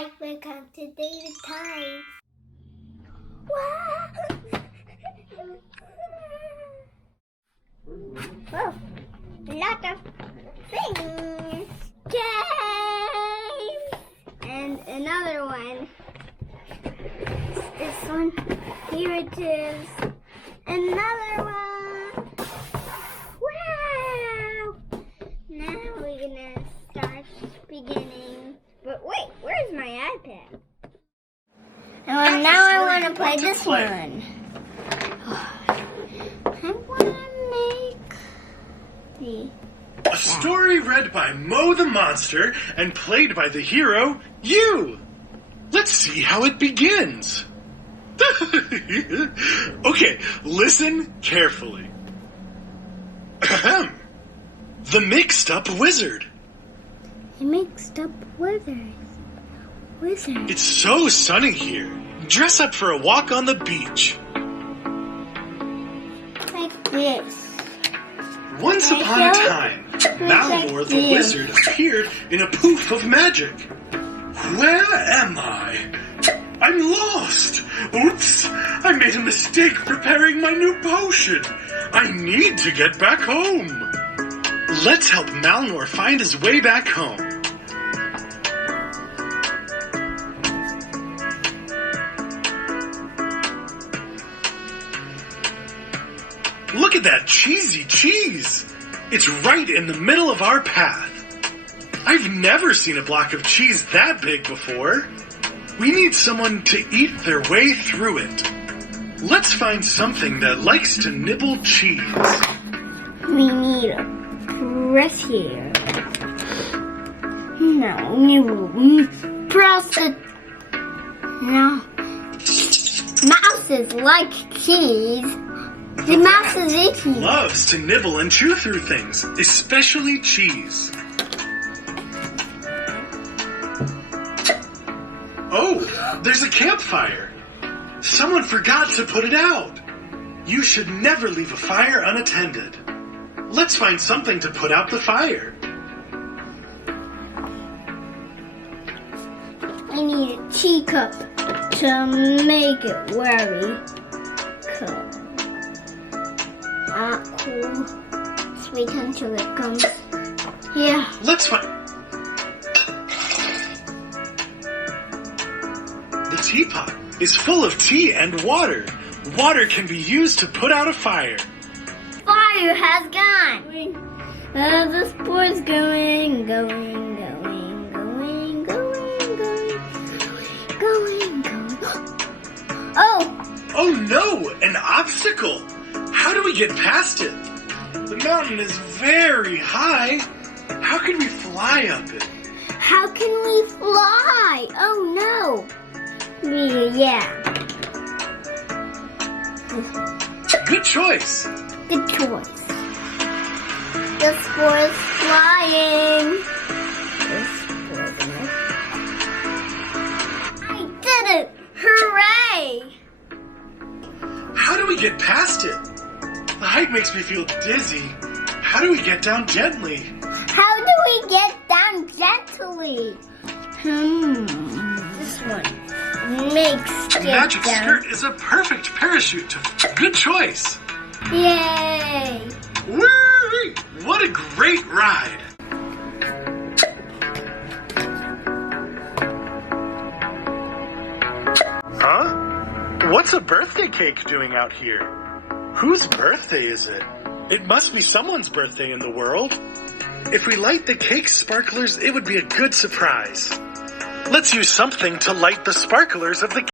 Hi, welcome to David Time. Wow! Whoa, a lot of things. Yay! And another one. This one. Here it is. Another one. Wow! Now we're gonna start beginning. But wait, where's my iPad? And now I want to play this one. I want to make A story read by Mo the Monster and played by the hero, you! Let's see how it begins. Okay, listen carefully. Ahem. The Mixed Up Wizard. The Mixed Up Wizard. It's so sunny here. Dress up for a walk on the beach. Like this. Once upon a time, Malmor the wizard appeared in a poof of magic. Where am I? I'm lost! Oops! I made a mistake preparing my new potion. I need to get back home. Let's help Malmor find his way back home. Look at that cheesy cheese! It's right in the middle of our path. I've never seen a block of cheese that big before. We need someone to eat their way through it. Let's find something that likes to nibble cheese. We need a press here. No, nibble. Press it. No. Mouses like cheese. The mouse is itchy. Loves to nibble and chew through things, especially cheese. Oh, there's a campfire. Someone forgot to put it out. You should never leave a fire unattended. Let's find something to put out the fire. I need a teacup to make it very cool. Cool. Let's wait until it comes. Yeah. Let's find... The teapot is full of tea and water. Water can be used to put out a fire. Fire has gone. The sport's going. Oh! Oh no, an obstacle! How do we get past it? The mountain is very high. How can we fly up it? How can we fly? Oh no! Yeah. Good choice. Good choice. The spore is flying. I did it! Hooray! How do we get past it? The height makes me feel dizzy. How do we get down gently? How do we get down gently? This one makes A magic skirt is a perfect parachute to... Good choice. Yay! Whee! What a great ride. Huh? What's a birthday cake doing out here? Whose birthday is it? It must be someone's birthday in the world. If we light the cake sparklers, it would be a good surprise. Let's use something to light the sparklers of the